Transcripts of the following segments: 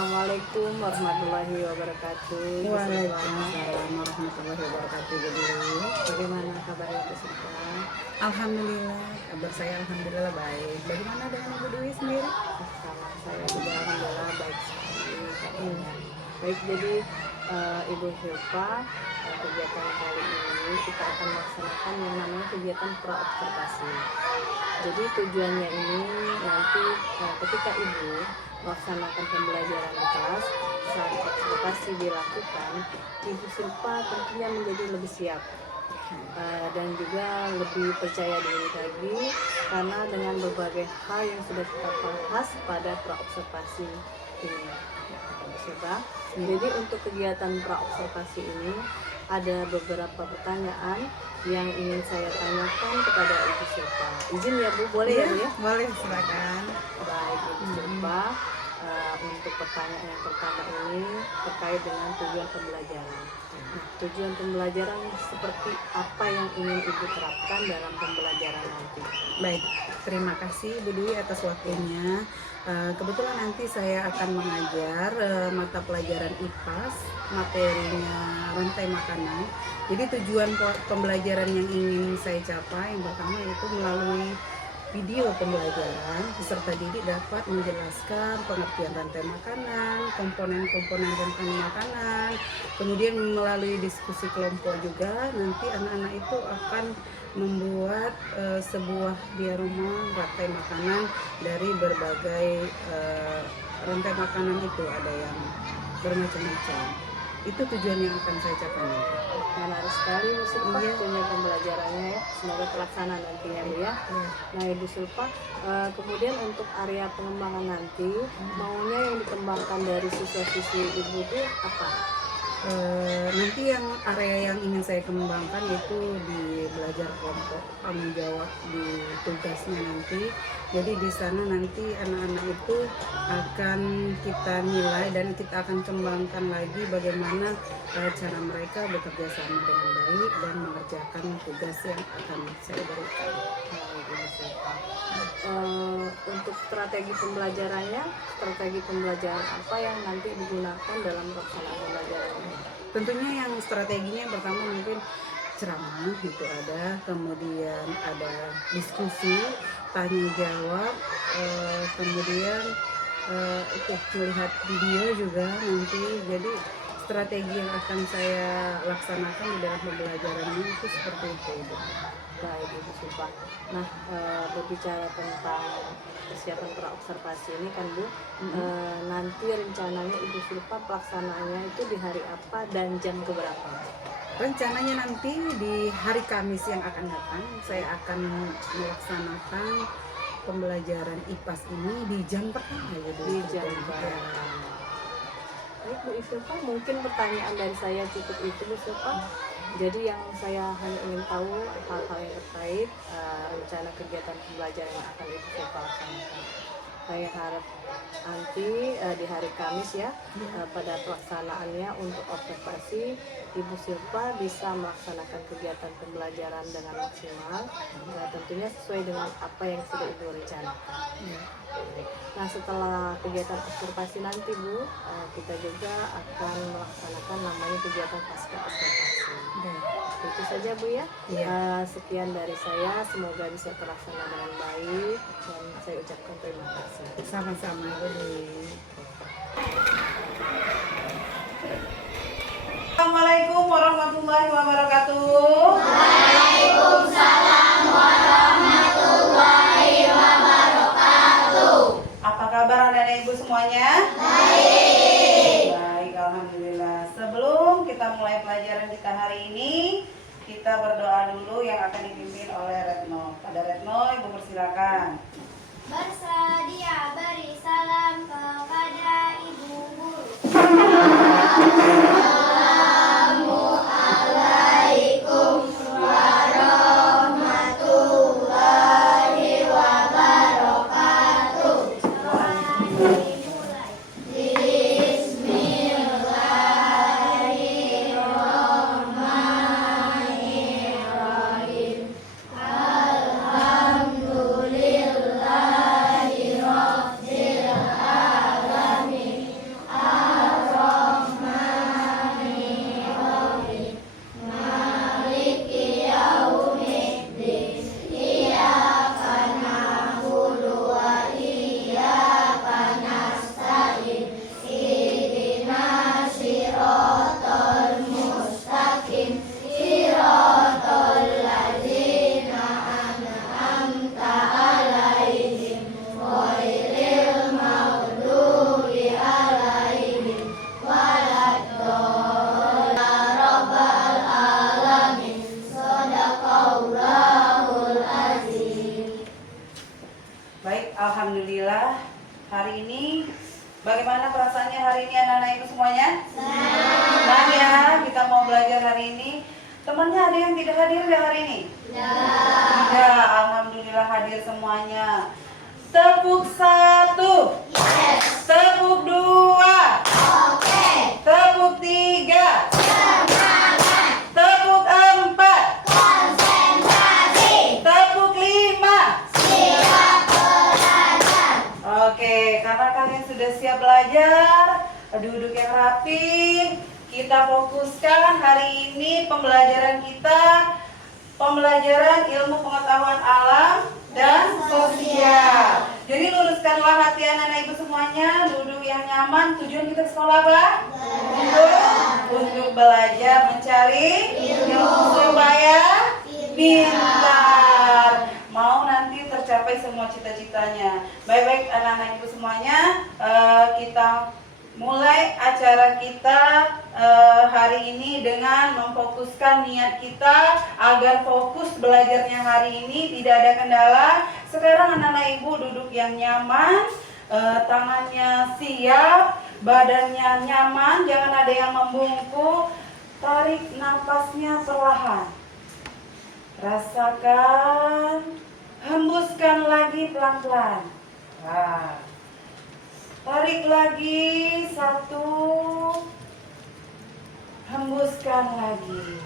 Assalamualaikum warahmatullahi wabarakatuh. Waalaikumsalam warahmatullahi wabarakatuh. Jadi, Bagaimana kabarnya Bu Sinta? alhamdulillah, kabar saya alhamdulillah baik. Bagaimana dengan Ibu Dwi sendiri? Sama saya juga alhamdulillah baik sekali kabarnya. Baik, jadi Ibu Silva, kegiatan kali ini kita akan melaksanakan yang namanya kegiatan praobservasi. Jadi tujuannya ini nanti ketika Ibu melaksanakan pembelajaran di kelas, saat observasi dilakukan, Ibu Silva tentunya menjadi lebih siap dan juga lebih percaya diri lagi karena dengan berbagai hal yang sudah kita bahas pada praobservasi ini. Jadi untuk kegiatan praobservasi ini ada beberapa pertanyaan yang ingin saya tanyakan kepada Ibu Silva. Izin ya Bu, boleh ya Bu ya? Boleh, silakan. Baik Ibu Silva, untuk pertanyaan yang pertama ini terkait dengan tujuan pembelajaran. Nah, tujuan pembelajaran seperti apa yang ingin Ibu terapkan dalam pembelajaran nanti? Baik, terima kasih Bu Dwi atas waktunya. Kebetulan nanti saya akan mengajar mata pelajaran IPAS, materinya rantai makanan. Jadi tujuan pembelajaran yang ingin saya capai yang pertama yaitu melalui video pembelajaran peserta didik dapat menjelaskan pengertian rantai makanan, komponen-komponen rantai makanan. Kemudian melalui diskusi kelompok juga nanti anak-anak itu akan membuat sebuah diorama rantai makanan dari berbagai rantai makanan itu, ada yang bermacam-macam. Itu tujuan yang akan saya capai nanti. Menarik sekali Bu Silva, tujuan pembelajarannya ya, semoga terlaksana nantinya Bu ya. Nah Ibu Silva, kemudian untuk area pengembangan nanti, maunya yang dikembangkan dari siswa-siswi Ibu itu apa? Nanti yang area yang ingin saya kembangkan yaitu di belajar kelompok, tanggung jawab di tugasnya nanti. Jadi di sana nanti anak-anak itu akan kita nilai dan kita akan kembangkan lagi bagaimana cara mereka bekerja sama dengan baik dan mengerjakan tugas yang akan saya berikan. Untuk strategi pembelajarannya, strategi pembelajaran apa yang nanti digunakan dalam pelaksanaan pembelajaran ini? Tentunya yang strateginya yang pertama mungkin ceramah itu ada, kemudian ada diskusi, tanya jawab, kemudian itu melihat video juga nanti. Jadi strategi yang akan saya laksanakan di dalam pembelajaran ini itu seperti itu. Baik Ibu Silva. Nah, berbicara tentang persiapan praobservasi ini kan Bu, nanti rencananya Ibu Silva pelaksanaannya itu di hari apa dan jam keberapa? Rencananya nanti di hari Kamis yang akan datang saya akan melaksanakan pembelajaran IPAS ini di jam pertama ya. Di jam pertama. Baik Bu Silva, mungkin pertanyaan dari saya cukup itu Bu Silva. Jadi yang saya hanya ingin tahu hal-hal yang terkait rencana kegiatan pembelajaran yang akan Ibu Silva laksanakan. Saya harap nanti di hari Kamis ya, pada pelaksanaannya untuk observasi Ibu Silva bisa melaksanakan kegiatan pembelajaran dengan maksimal, tentunya sesuai dengan apa yang sudah Ibu rencanakan. Nah setelah kegiatan observasi nanti Bu, kita juga akan melaksanakan namanya kegiatan pasca observasi. Itu saja Bu ya. Sekian dari saya, semoga bisa terlaksana dengan baik dan saya ucapkan terima kasih. Sama-sama Bu. Assalamualaikum warahmatullahi wabarakatuh. Waalaikumsalam warahmatullahi wabarakatuh. Apa kabar anak-anak ibu semuanya? Baik. Baik, alhamdulillah. Sebelum kita mulai pelajaran kita hari ini, kita berdoa dulu yang akan dipimpin oleh Retno. Pada Retno, ibu persilakan. Bersedia beri salam kepada ibu guru. Assalamualaikum warahmatullahi wabarakatuh. Bismillahirrahmanirrahim. Alhamdulillah. Baik, alhamdulillah hari ini bagaimana perasaannya hari ini anak-anak ibu semuanya? Senang ya, kita mau belajar hari ini. Temannya ada yang tidak hadir ya hari ini? Ya, alhamdulillah hadir semuanya. Tepuk 1. Yes. Tepuk 2. Oke. Tepuk 3. Semangat. Tepuk 4. Konsentrasi. Tepuk 5. Siap belajar. Oke, karena kalian sudah siap belajar, duduk yang rapi. Kita fokuskan hari ini pembelajaran kita, pembelajaran ilmu pengetahuan alam dan sosial. Jadi luruskanlah hati anak-anak ibu semuanya, duduk yang nyaman. Tujuan kita ke sekolah apa? Untuk belajar mencari ilmu supaya pintar. Mau nanti tercapai semua cita-citanya. Baik-baik anak-anak ibu semuanya, kita mulai acara kita hari ini dengan memfokuskan niat kita agar fokus belajarnya hari ini tidak ada kendala. Sekarang anak-anak ibu duduk yang nyaman, tangannya siap, badannya nyaman, jangan ada yang membungkuk. Tarik nafasnya perlahan. Rasakan, hembuskan lagi pelan-pelan. Nah. Tarik lagi 1, hembuskan lagi.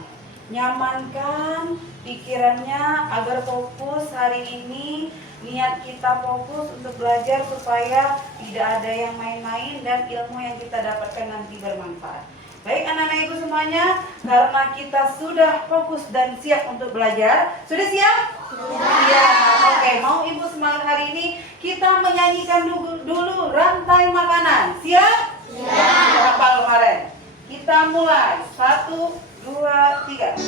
Nyamankan pikirannya agar fokus hari ini. Niat kita fokus untuk belajar supaya tidak ada yang main-main dan ilmu yang kita dapatkan nanti bermanfaat. Baik anak-anak ibu semuanya, karena kita sudah fokus dan siap untuk belajar. Sudah siap? Iya. Oke, mau ibu semangat hari ini kita menyanyikan dulu rantai makanan. Siap? Siap. Hafal kemarin. Kita mulai. 1, 2, 3.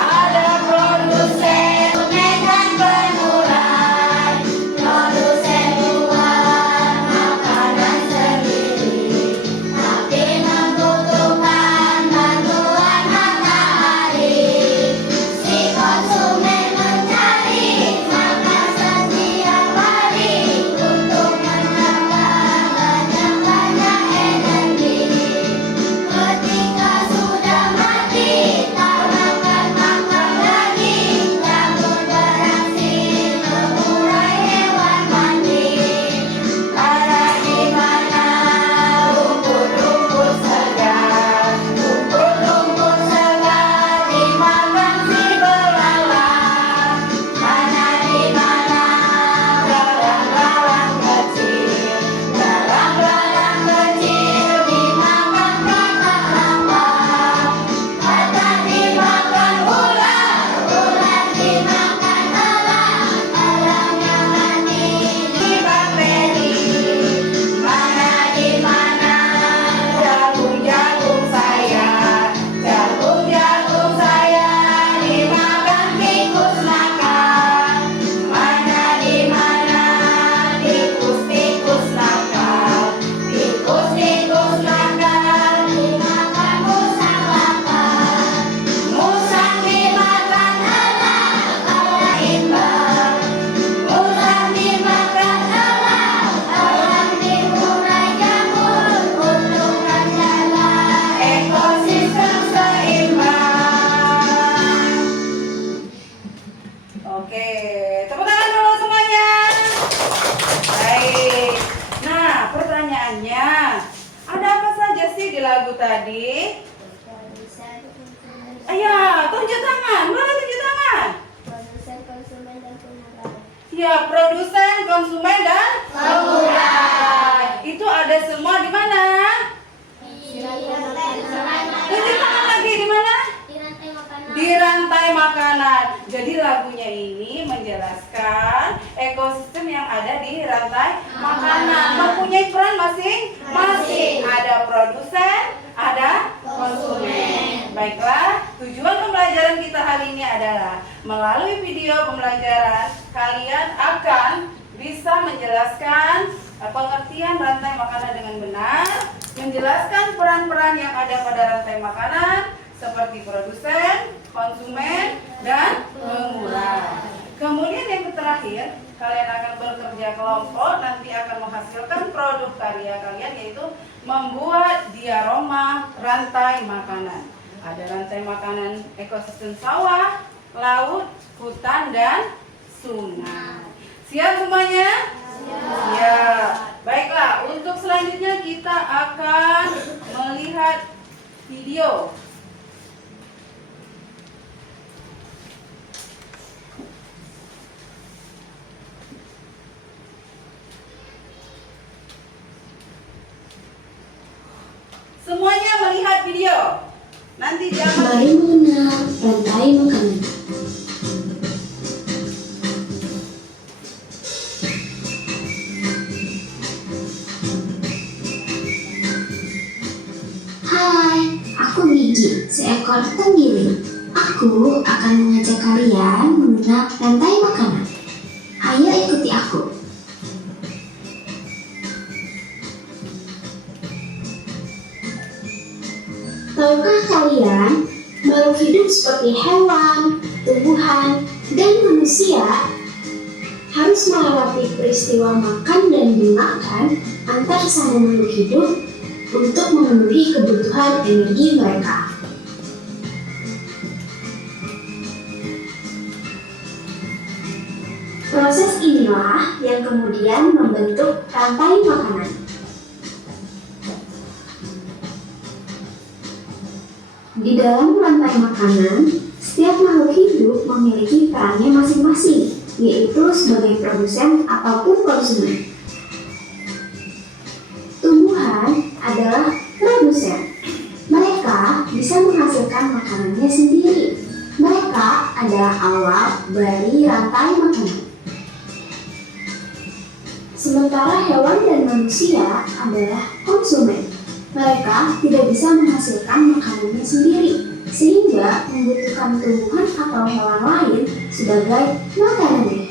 Ada produsen Medan penurai. Produsen buat makanan sendiri, tapi membutuhkan bantuan matahari. Si konsumen mencari makan setiap hari untuk menambah banyak energi. Ketika sudah mati, tak makan lagi, jamur berhasil mengurai hewan mati. Ada di mana rumput-rumput segar, rumput-rumput segar dimakan si belalang. Mana di mana belang-belang kecil, belang-belang kecil dimakan kakak lapar. Kata dimakan ular, ular dimakan elang, elangnya mati di bakteri. Mana di mana jagung-jagung saya, jagung-jagung saya dimakan tikus nakal. Mana di mana tikus-tikus nakal, tikus-tikus nakal dimakan musang lapar. Musang dimakan elang, elang imbang. Musang dimakan elang, elang diurai jamur untuk menjaga ekosistem seimbang. Oke, tepuk tangan dulu semuanya. Baik. Nah, pertanyaannya, ada apa saja sih di lagu tadi? Iya, tunjuk tangan. Mana tunjuk tangan? Produsen, konsumen, dan pengurai. Ya, produsen, konsumen, dan Pengurai. Itu ada semua di mana? Tunjuk tangan lagi di mana? Di rantai makanan. Di rantai makanan. Jadi lagunya ini menjelaskan ekosistem yang ada di rantai makanan. Mempunyai peran masing-masing. Ada produsen, ada konsumen. Baiklah, tujuan pembelajaran kita hari ini adalah melalui video pembelajaran kalian akan bisa menjelaskan pengertian rantai makanan dengan benar, menjelaskan peran-peran yang ada pada rantai makanan seperti produsen, konsumen, dan pengurai. kalian akan bekerja kelompok, nanti akan menghasilkan produk karya kalian, yaitu membuat diorama rantai makanan. Ada rantai makanan ekosistem sawah, laut, hutan, dan sungai. Siap semuanya? Siap. Baiklah, untuk selanjutnya kita akan melihat video. Semuanya melihat video. Nanti jangan Mari mengenal rantai makanan. Hai, aku Gigi, seekor tenggiri. Aku akan mengajak kalian mengenal rantai makanan. Ayo ikuti aku. Tahukah kalian, makhluk hidup seperti hewan, tumbuhan, dan manusia harus melewati peristiwa makan dan dimakan antar sama makhluk hidup untuk memenuhi kebutuhan energi mereka. Proses inilah yang kemudian membentuk rantai makanan. Di dalam rantai makanan, setiap makhluk hidup memiliki perannya masing-masing, yaitu sebagai produsen ataupun konsumen. Tumbuhan adalah produsen. Mereka bisa menghasilkan makanannya sendiri. Mereka adalah awal dari rantai makanan. Sementara hewan dan manusia adalah konsumen. Mereka tidak bisa menghasilkan makanannya sendiri, sehingga membutuhkan tumbuhan atau hewan lain sebagai makanannya.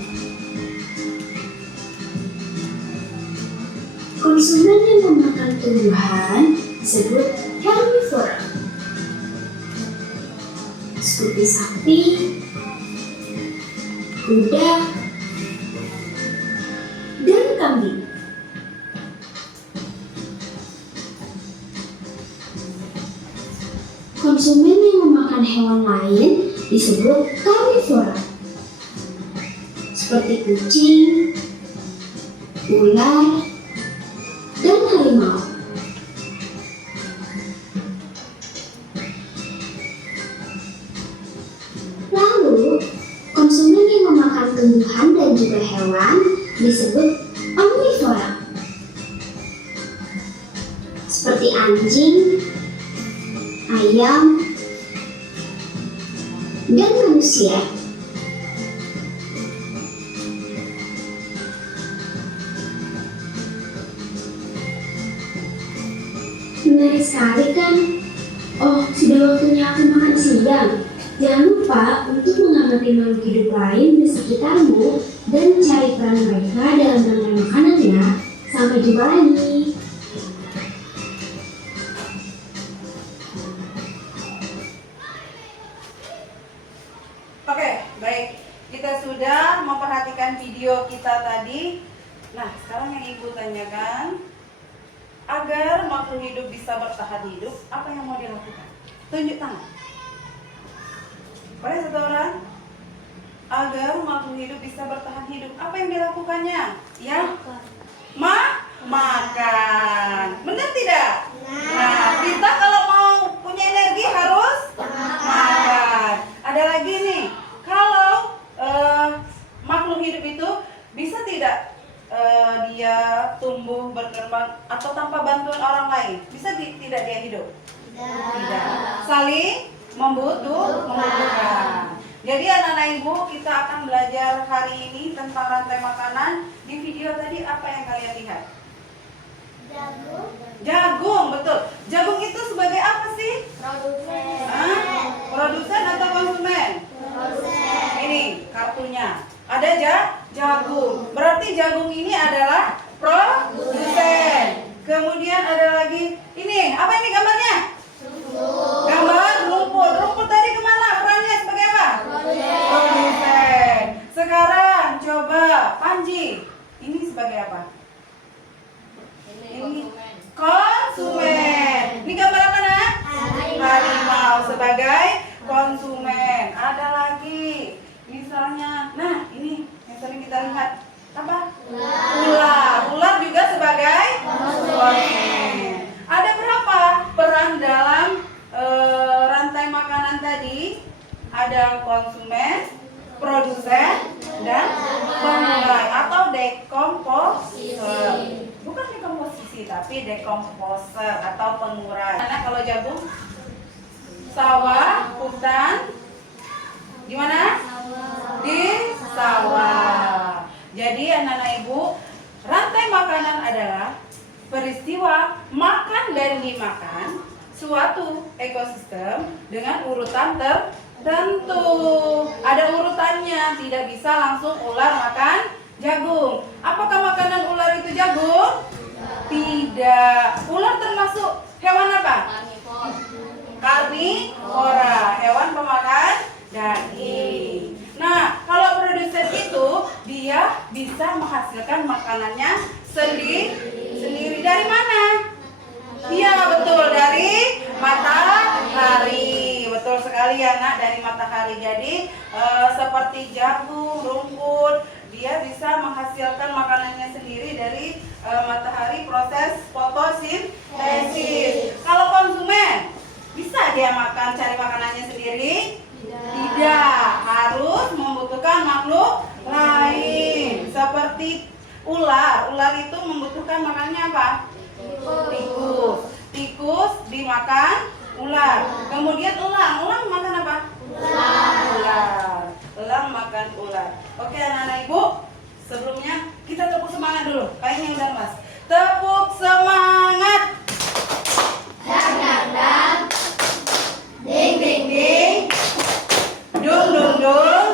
Konsumen yang memakan tumbuhan disebut herbivora, seperti sapi, kuda, dan kambing. Konsumen yang memakan hewan lain disebut karnivora, seperti kucing, ular, dan harimau. Lalu, konsumen yang memakan tumbuhan dan juga hewan disebut omnivora, seperti anjing, ayam, dan manusia. Menarik sekali kan? Oh, sudah waktunya aku makan siang. Jangan lupa untuk mengamati makhluk hidup lain di sekitarmu dan mencari peran mereka dalam rantai makanan ya. Sampai jumpa lagi. Oke, baik. Kita sudah memperhatikan video kita tadi. Nah, sekarang yang Ibu tanyakan, agar makhluk hidup bisa bertahan hidup, apa yang mau dilakukan? Tunjuk tangan. Boleh satu orang? Agar makhluk hidup bisa bertahan hidup, apa yang dilakukannya? Ya? Makan. Benar tidak? Nah, kita kalau mau punya energi harus makan. Ada lagi nih, kalau makhluk hidup itu bisa tidak dia tumbuh berkembang atau tanpa bantuan orang lain? Bisa tidak dia hidup? Tidak. Saling membutuhkan. Jadi anak-anak ibu, kita akan belajar hari ini tentang rantai makanan. Di video tadi apa yang kalian lihat? Jagung, betul. Jagung itu sebagai apa sih? Produsen atau konsumen? Ini kartunya. Ada jagung. Berarti jagung ini adalah produsen. Kemudian ada lagi ini. Apa ini gambarnya? Gambar rumput. Rumput tadi kemana? Perannya sebagai apa? Produsen. Sekarang coba Panji, ini sebagai apa? Ini konsumen. Ini gambar apa nak? Harimau sebagai konsumen. Ada lagi, misalnya, nah ini yang sering kita lihat apa? Ular. Ular juga sebagai konsumen. Ada berapa peran dalam rantai makanan tadi? Ada konsumen, produsen, dan pengurai atau dekomposer. Bukan dekomposisi, tapi dekomposer atau pengurai. Karena kalau jagung, sawah, hutan, di mana? Di sawah. Jadi anak-anak ibu, rantai makanan adalah peristiwa makan dan dimakan suatu ekosistem dengan urutan tertentu. Ada urutannya, tidak bisa langsung ular makan jagung. Apakah makanan ular itu jagung? Tidak. Ular termasuk hewan apa? Karnivora, hewan pemakan daging. Nah, kalau produsen itu dia bisa menghasilkan makanannya sendiri. Dari mana? Iya betul, dari matahari. Betul sekali ya nak, dari matahari. Jadi seperti jagung, rumput, dia bisa menghasilkan makanannya sendiri dari matahari, proses fotosintesis. Kalau konsumen, bisa dia cari makanannya sendiri? Tidak, harus membutuhkan makhluk lain. Seperti ular. Ular itu membutuhkan makanannya apa? Tikus dimakan ular. Kemudian elang makan apa? Ular. Elang makan ular. Oke anak-anak ibu, sebelumnya kita tepuk semangat dulu. Kayaknya udah mas. Tepuk semangat. Dang dang dang. Ding ding ding. Dung dung dung.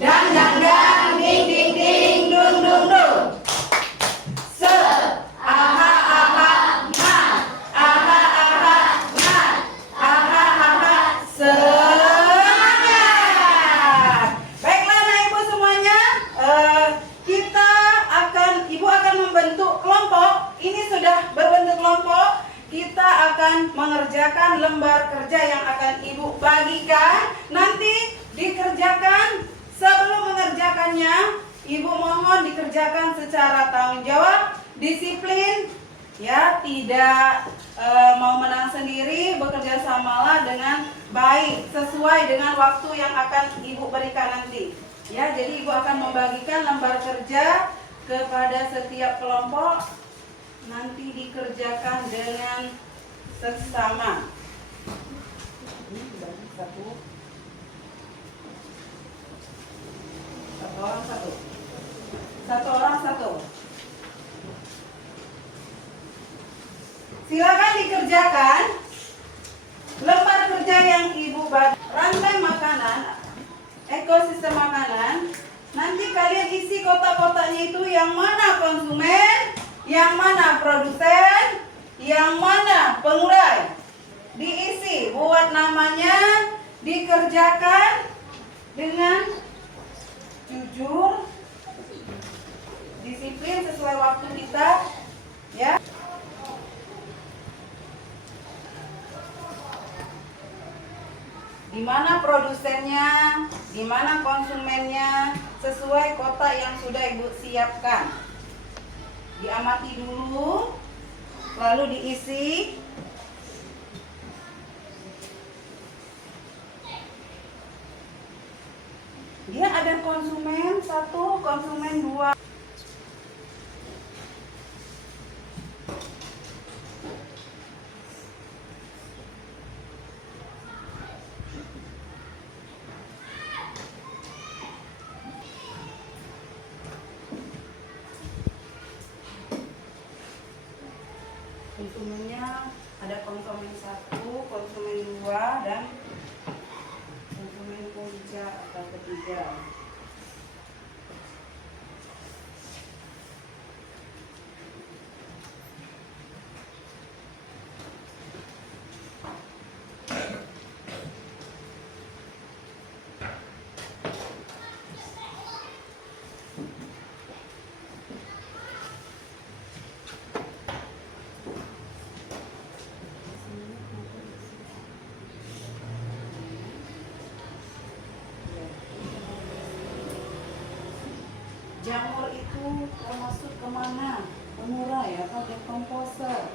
Dang dang dang. Ding ding ding. Dung dung dung. Mengerjakan lembar kerja yang akan ibu bagikan. Nanti dikerjakan. Sebelum mengerjakannya, ibu mohon dikerjakan secara tanggung jawab, disiplin, ya, tidak mau menang sendiri, bekerja samalah dengan baik sesuai dengan waktu yang akan ibu berikan nanti. Ya, jadi ibu akan membagikan lembar kerja kepada setiap kelompok. Nanti dikerjakan dengan seksama. Ini dibagi satu orang satu. Silakan dikerjakan lembar kerja yang ibu bagi. Rantai makanan, ekosistem makanan. Nanti kalian isi kotak-kotaknya itu yang mana konsumen, yang mana produsen, yang mana pengurai. Diisi, buat namanya, dikerjakan dengan jujur, disiplin sesuai waktu kita, ya. Di mana produsennya, di mana konsumennya, sesuai kotak yang sudah ibu siapkan. Diamati dulu, lalu diisi. Dia ada konsumen 1, konsumen 2. Konsumennya ada konsumen 1, konsumen 2, dan konsumen puncak atau ketiga. Jamur itu termasuk kemana? Pengurai atau decomposer?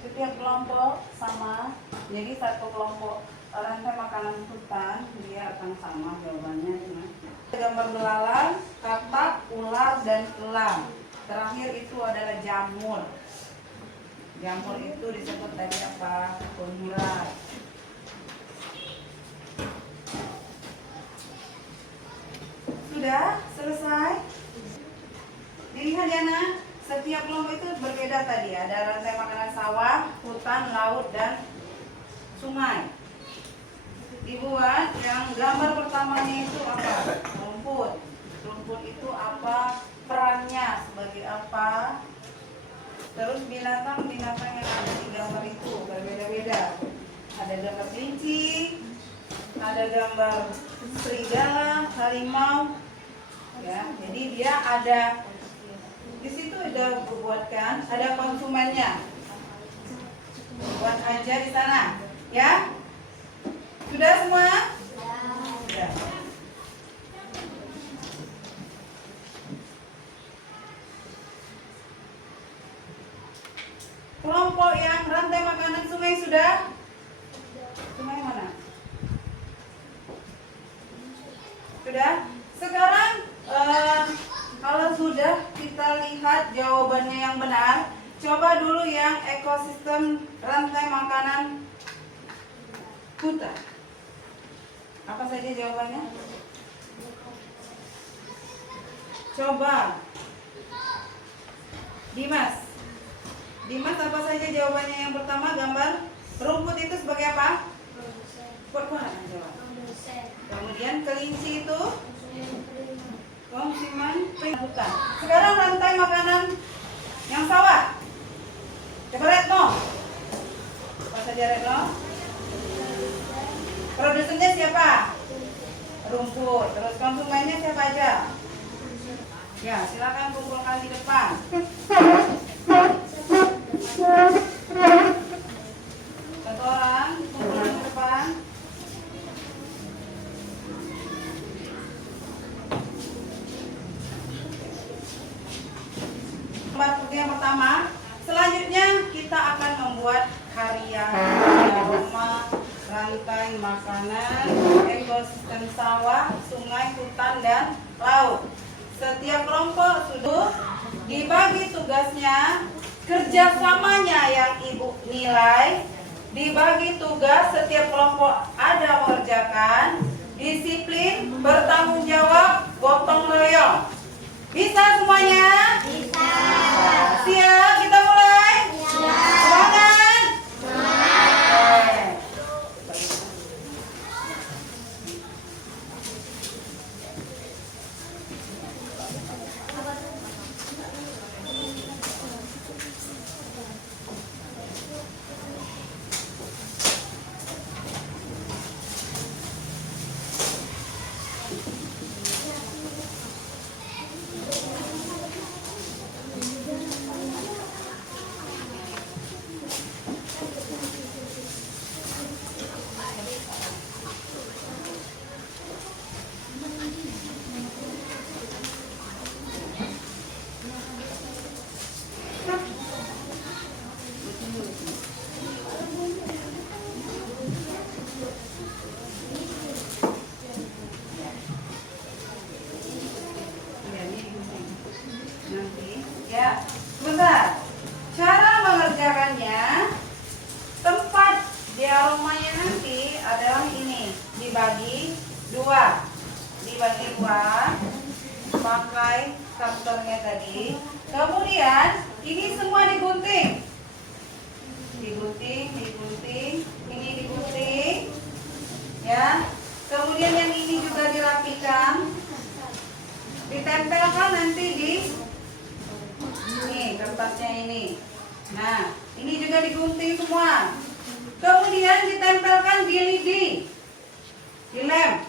Setiap kelompok sama, jadi satu kelompok rantai makanan hutan dia akan sama jawabannya dengan gambar belalang, katak, ular, dan elang. Terakhir itu adalah jamur. Jamur itu disebut tadi apa? Pengurai. Sudah selesai? Dilihat ya nak, setiap kelompok itu berbeda tadi. Ada rantai makanan sawah, hutan, laut, dan sungai. Dibuat yang gambar pertamanya itu apa? Rumput. Rumput itu apa? Perannya sebagai apa? Terus binatang-binatang yang ada di gambar itu berbeda-beda. Ada gambar kelinci, ada gambar serigala, harimau. Ya, jadi dia ada di situ udah buatkan, ada konsumennya. Buat aja di sana, ya. Sudah semua? Sudah. Kelompok yang rantai makanan sungai sudah? Sungai mana? Sudah? Sekarang kalau sudah kita lihat jawabannya yang benar, coba dulu yang ekosistem rantai makanan hutan. Apa saja jawabannya? Coba Dimas. Dimas, apa saja jawabannya? Yang pertama, gambar rumput itu sebagai apa? Perkuat jawab. Kemudian kelinci itu konsumen hutan. Sekarang rantai makanan yang sawah. Coba Retno. Apa saja Retno? Produsennya siapa? Rumput. Terus konsumennya siapa aja? Ya, silakan kumpulkan di depan. Satu orang kumpulkan di depan. Yang pertama, selanjutnya kita akan membuat harian aroma rantai makanan ekosistem sawah, sungai, hutan, dan laut. Setiap kelompok sudah dibagi tugasnya, kerjasamanya yang ibu nilai, dibagi tugas, setiap kelompok ada mengerjakan, disiplin, bertanggung jawab, gotong royong. Bisa semuanya? Bisa. Siap, kita mulai? Semangat? Ya, sebentar. Cara mengerjakannya, tempat di aromanya nanti adalah ini, dibagi dua, pakai kartonnya tadi. Kemudian ini semua digunting, ini digunting, ya. Kemudian yang ini juga dirapikan, ditempelkan nanti di ini kertasnya ini. Nah, ini juga digunting semua. Kemudian ditempelkan di lidi, di lem.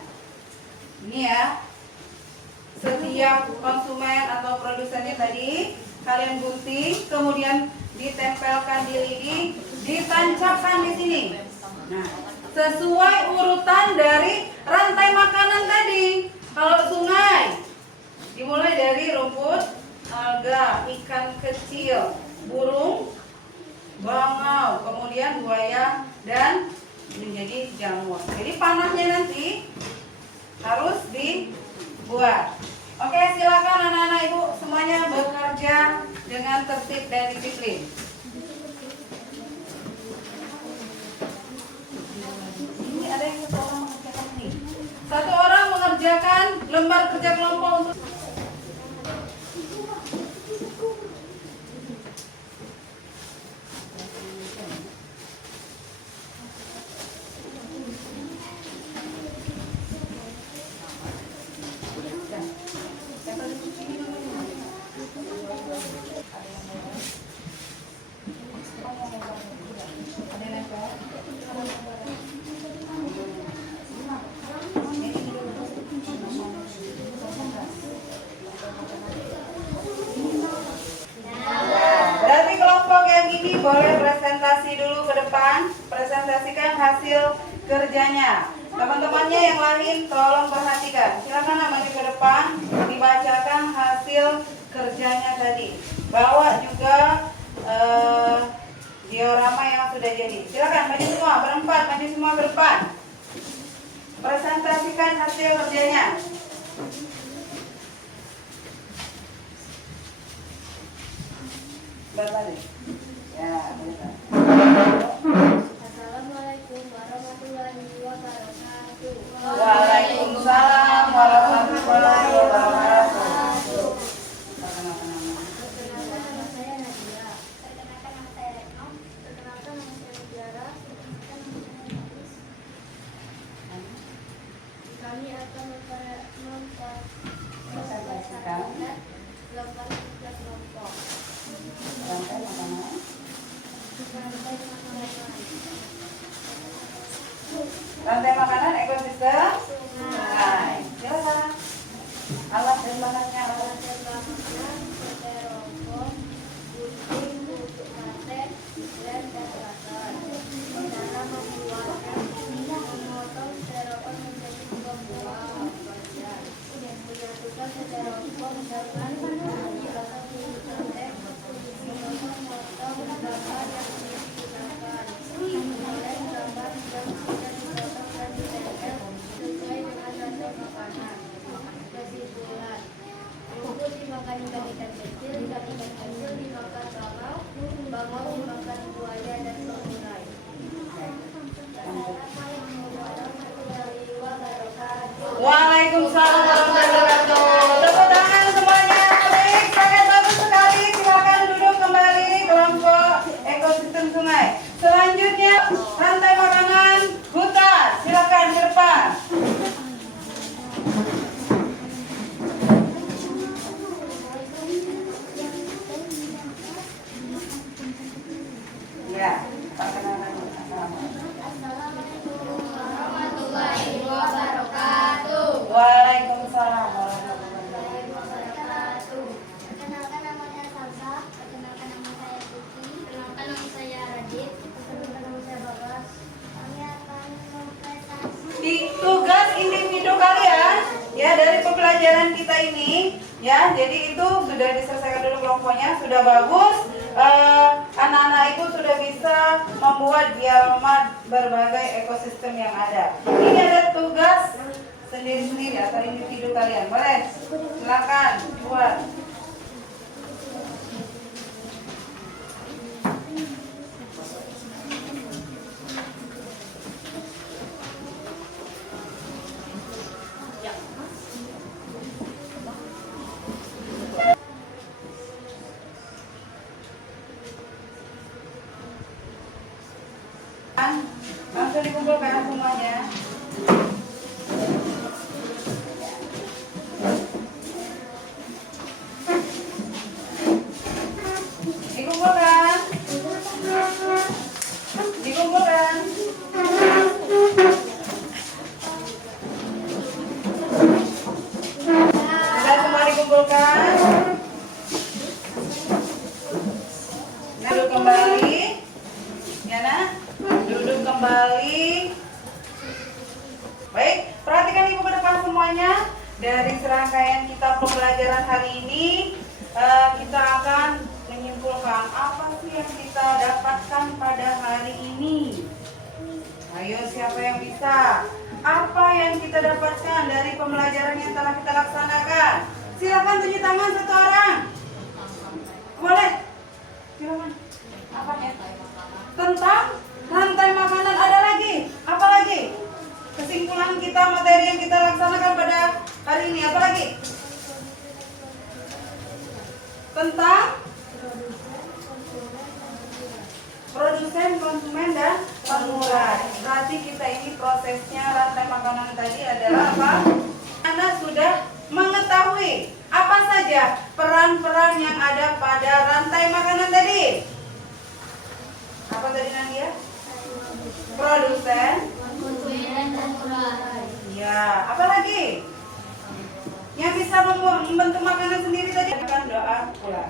kalian gunting, kemudian ditempelkan di lidi, ditancapkan di sini. Nah, sesuai urutan dari rantai makanan tadi. Kalau sungai, dimulai dari rumput, alga, ikan kecil, burung, bangau, kemudian buaya, dan menjadi jamur. Jadi panahnya nanti harus dibuat. Oke, silakan anak-anak ibu semuanya bekerja dengan tertib dan disiplin. Ini ada yang satu orang mengerjakan ini. Satu orang mengerjakan lembar kerja kelompok untuk berarti kelompok yang ini boleh presentasi dulu ke depan, presentasikan hasil kerjanya. Teman-temannya yang lain tolong perhatikan. Silakan maju ke depan, dibacakan hasil kerjanya tadi. Bawa juga diorama yang sudah jadi. Silakan maju semua berempat, maju semua ke depan. Presentasikan hasil kerjanya. Berbalik. Ya, betul. Assalamualaikum warahmatullahi wabarakatuh. Waalaikumsalam warahmatullahi wabarakatuh. Perkenalkan nama saya Nadia. Perkenalkan nama saya Retno. Perkenalkan nama saya Mutiara. Perkenalkan nama saya Hafiz. Kami akan mempresentasikan lembar kerja kelompok. Rantai makanan. Rantai makanan ekosistem. Nah, silakan. Alat dan bahannya apa? Styrofoam, gunting, tutup mate, lem, dan laser. Cara membuatnya, memotong styrofoam menjadi buah bagian. Menyatukan styrofoam dengan menghilangkan kulit teh, memotong gambar yang digunakan. Menilai gambar yang sudah dipotong dan ditempel sesuai dengan rantai makanan. Kesimpulan, rumput dimakan ikan-ikan kecil dimakan bangau, bangau dimakan buaya dan samurai. Assalamualaikum warahmatullahi wabarakatuh. Waalaikumsalam warahmatullahi wabarakatuh. Tepuk tangan semuanya. Baik, sangat bagus sekali. Silakan duduk kembali kelompok ekosistem sungai. Selanjutnya rantai makanan hutan. Silakan ke depan. Ya, perkenalkan. Assalamualaikum warahmatullahi wabarakatuh. Waalaikumsalam warahmatullahi Wabarakatuh. Perkenalkan nama saya Salsa. Perkenalkan nama saya Putri. Perkenalkan nama saya Radit. Perkenalkan nama saya Bagas. Kami akan mempresentasikan tugas individu kalian ya dari pembelajaran kita ini ya, jadi itu sudah diselesaikan dulu kelompoknya, sudah bagus. Anak-anak ibu sudah bisa membuat dialog berbagai ekosistem yang ada. Ini ada tugas sendiri-sendiri atau individu kalian, boleh silakan buat. Langsung dikumpulkan semuanya. rangkaian kita pembelajaran hari ini, kita akan menyimpulkan apa sih yang kita dapatkan pada hari ini. Ayo, siapa yang bisa? Apa yang kita dapatkan dari pembelajaran yang telah kita laksanakan? Silakan tunjuk tangan satu orang. Boleh? Silakan. Apa ya? Tentang rantai makanan. Ada lagi? Apa lagi? Kesimpulan kita, materi yang kita laksanakan pada hari ini. Apa lagi? Tentang produsen, konsumen, dan pengurus. Berarti kita ini prosesnya rantai makanan tadi adalah apa? Anda sudah mengetahui apa saja peran-peran yang ada pada rantai makanan tadi. Apa tadi Nadia? Produsen, konsumen, dan pengurus. ya. Apa lagi? Yang bisa membentuk makanan sendiri tadi akan doa pula.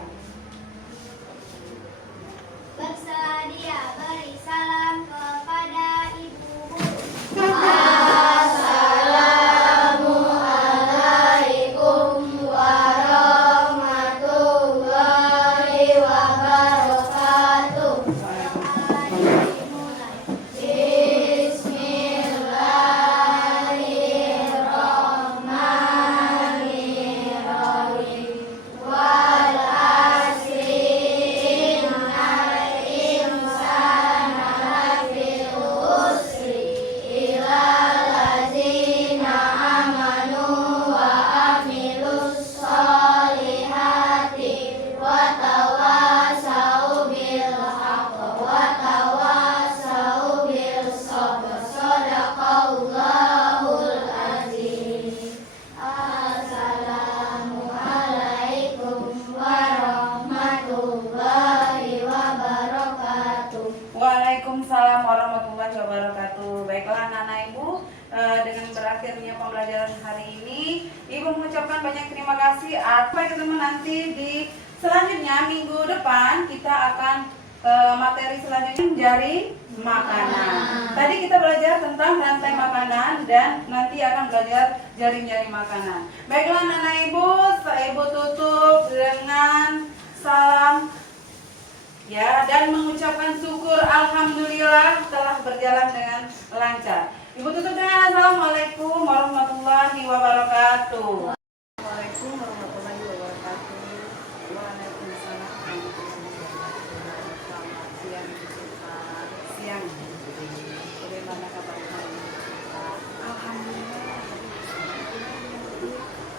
Bersedia beri salam kepada ibu guru. Assalamualaikum warahmatullahi wabarakatuh. Bismillahirrahmanirrahim. Wal asri innal insana lafi khusri illa allazina amanu wa amilus solihati wa tawasau bil haqq wa tawasau bil sabr. Shadaqallahul azim. Assalamualaikum warahmatullahi wabarakatuh. Waalaikumsalam warahmatullahi wabarakatuh. Baiklah anak-anak ibu, dengan berakhirnya pembelajaran hari ini, ibu mengucapkan banyak terima kasih. Sampai ketemu nanti di selanjutnya minggu depan kita akan materi selanjutnya jari makanan. Tadi kita belajar tentang rantai makanan dan nanti akan belajar jari-jari makanan. Baiklah anak-anak ibu, ibu tutup dengan salam ya, dan mengucapkan syukur alhamdulillah telah berjalan dengan lancar. Ibu tutup dengan assalamualaikum warahmatullahi wabarakatuh. Assalamualaikum warahmatullahi wabarakatuh. Waalaikumsalam warahmatullahi wabarakatuh. Selamat siang, Pak. Siang. Bagaimana kabar hari ini, Pak? Alhamdulillah.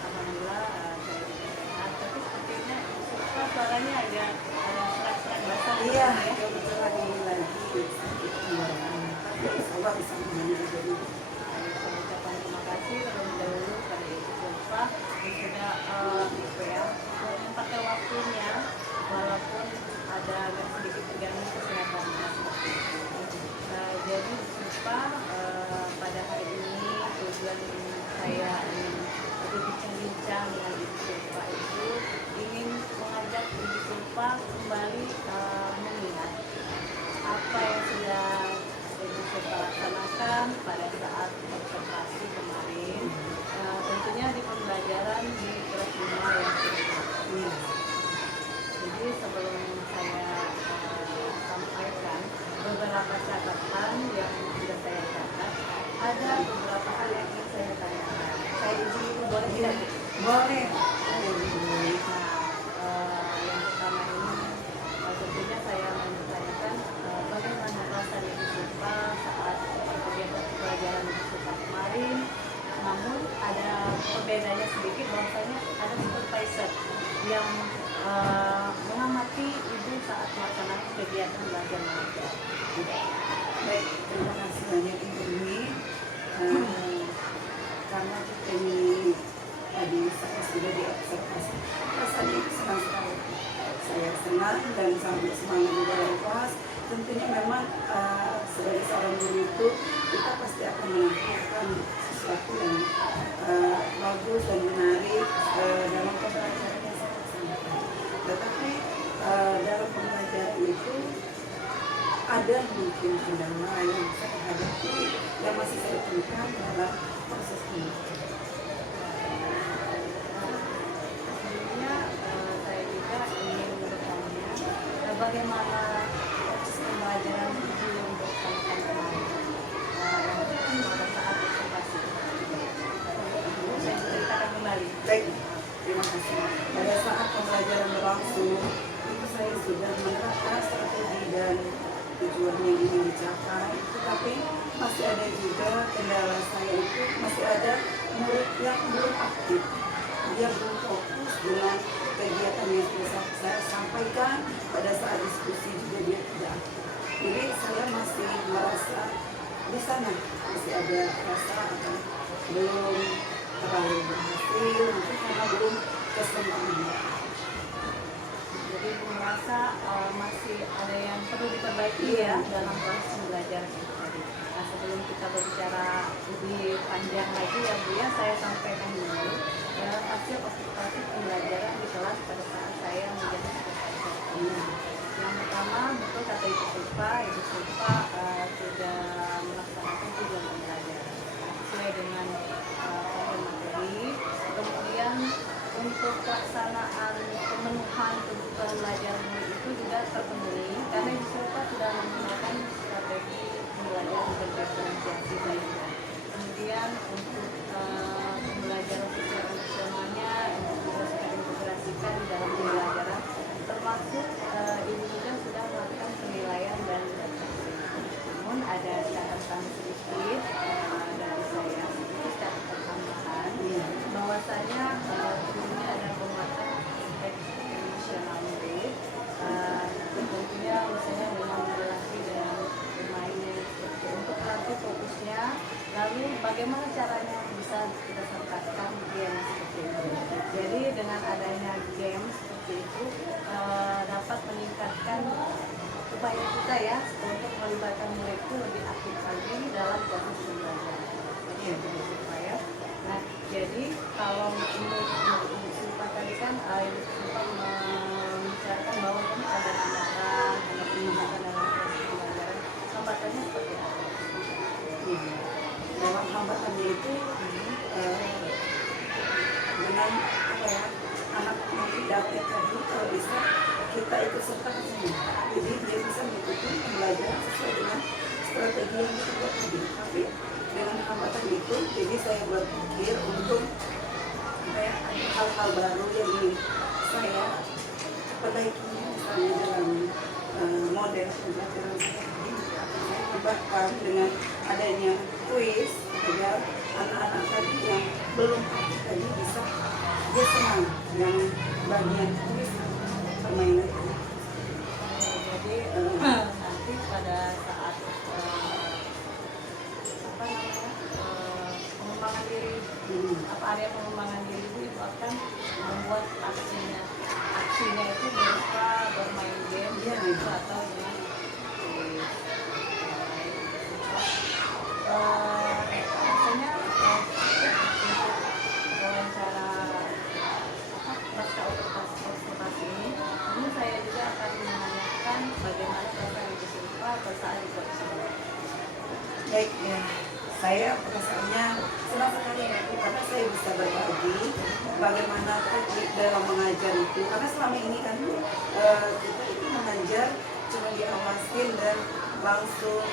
Alhamdulillah, saya juga sehat. Tapi sepertinya suaranya agak serak-serak basah. Iya. Ya, betul lagi sakit tenggorokan. Tapi Allah bisa menangani jadi. Saya ucapkan terima kasih terlebih dahulu pada Ibu Zulfa yang sudah menyempatkan waktunya walaupun ada agak sedikit terganggu kesehatannya. Jadi Zulfa, pada hari ini tujuan saya ingin berbincang-bincang dengan Ibu Zulfa itu ingin mengajak Ibu Zulfa kembali melihat apa yang sedang Ibu Zulfa laksanakan pada saat observasi kemarin, tentunya di pembelajaran di kelas 5 yang sudah. Jadi sebelum saya sampaikan beberapa catatan yang sudah saya catat, ada beberapa hal yang ingin saya tanyakan. Saya izin Ibu, boleh tidak? Boleh. Yang pertama ini tentunya saya menanyakan bagaimana perasaan Ibu Zulfa saat kegiatan pembelajaran Ibu Zulfa kemarin. Namun ada perbedaannya sedikit, bahwasanya ada supervisor yang mengamati Ibu saat melaksanakan kegiatan belajar mengajar. Baik, terima kasih banyak Ibu Umi. Karena kita ini tadi saya sudah diobservasi, rasanya itu senang sekali. Saya senang dan sambil semangat juga dalam kelas. Tentunya memang sebagai seorang guru itu kita pasti akan menampilkan sesuatu yang bagus dan menarik dalam pembelajaran yang saya laksanakan. Tetapi dalam pembelajaran itu ada mungkin kendala yang saya hadapi yang masih saya temukan dalam proses ini. bagaimana proses pembelajaran itu untuk anak-anak pada saat observasi. Saya ceritakan kembali. Baik, terima kasih. Pada saat pembelajaran berlangsung, itu saya sudah menerapkan strategi dan tujuan yang ingin dicapai. Tetapi masih ada juga kendala saya itu, masih ada murid yang belum aktif. Dia belum fokus dengan kegiatan yang sudah saya sampaikan. Pada saat diskusi juga dia tidak aktif. Jadi saya masih merasa di sana masih ada rasa apa, belum terlalu berhasil, mungkin karena belum kesempatan. Jadi merasa masih ada yang perlu diperbaiki ya dalam proses pembelajaran itu tadi. Nah, sebelum kita berbicara lebih panjang lagi ya Bu ya, saya sampaikan dulu dalam hasil observasi pembelajaran di kelas pada saat saya menjadi supervisor. Yang pertama, betul kata Ibu Sulfa sudah melaksanakan tujuan pembelajaran sesuai dengan konten materi. Kemudian untuk pelaksanaan pemenuhan kebutuhan belajar murid itu juga terpenuhi karena Ibu Sulfa sudah menggunakan strategi pembelajaran berdiferensiasi belajar. Kemudian untuk pembelajaran secara nasionalnya juga sudah integrasikan di dalam pembelajaran, termasuk ini juga sudah melakukan penilaian dan refleksi. Namun ada catatan sedikit dari saya, itu catatan tambahan bahwasanya ini ada penguatan emosional murid. Tentunya misalnya dengan relasi dengan pemainnya untuk melatih fokusnya, lalu bagaimana caranya bisa kita sertakan game seperti itu. Jadi dengan adanya game seperti itu dapat meningkatkan upaya kita ya untuk melibatkan murid itu lebih aktif lagi dalam proses pembelajaran. Jadi itu supaya. Nah, jadi kalau menurut Ibu Sulfa tadi kan Ibu Sulfa membicarakan bahwa kan ada hambatan dalam proses pembelajaran. Hambatannya seperti apa? Dalam hambatannya itu dengan apa ya, anak nanti dapat tadi kalau bisa kita ikut serta ke sini. Jadi dia bisa mengikuti pembelajaran sesuai dengan strategi yang kita buat tadi. Tapi dengan hambatan itu, jadi saya berpikir untuk apa ya, ada hal-hal baru yang ingin saya perbaiki, misalnya dalam model pembelajaran saya ini saya tambahkan dengan adanya kuis agar anak-anak tadi yang belum aktif tadi bisa dia senang yang bagian kuis permainan itu. Jadi nanti pada saat pengembangan diri, area pengembangan diri itu akan membuat aksinya itu berupa bermain game gitu, atau dengan rasanya untuk wawancara pasca observasi ini saya juga akan menanyakan bagaimana perasaan Ibu Sulfa saat di Baik ya, saya perasaannya senang sekali ya, karena saya bisa berbagi bagaimana teknik dalam mengajar itu. Karena selama ini kan kita itu mengajar cuma diawasin dan langsung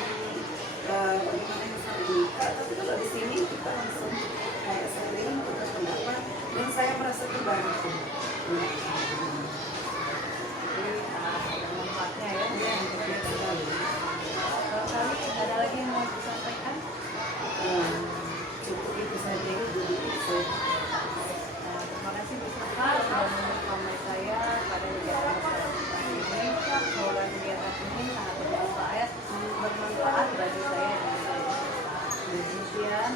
bagaimana yang saya dibuka. Tapi kalau di sini kita langsung kayak sharing, tukar pendapat, dan saya merasa terbantu. Jadi ada manfaatnya ya untuk kita sekali. Kali ada lagi yang mau disampaikan? Cukup itu saja itu jadi saya. Terima kasih Bu Sulfa sudah menginformasi saya pada kegiatan ini. Semoga kegiatan ini sangat bermanfaat bagi saya dan demikian.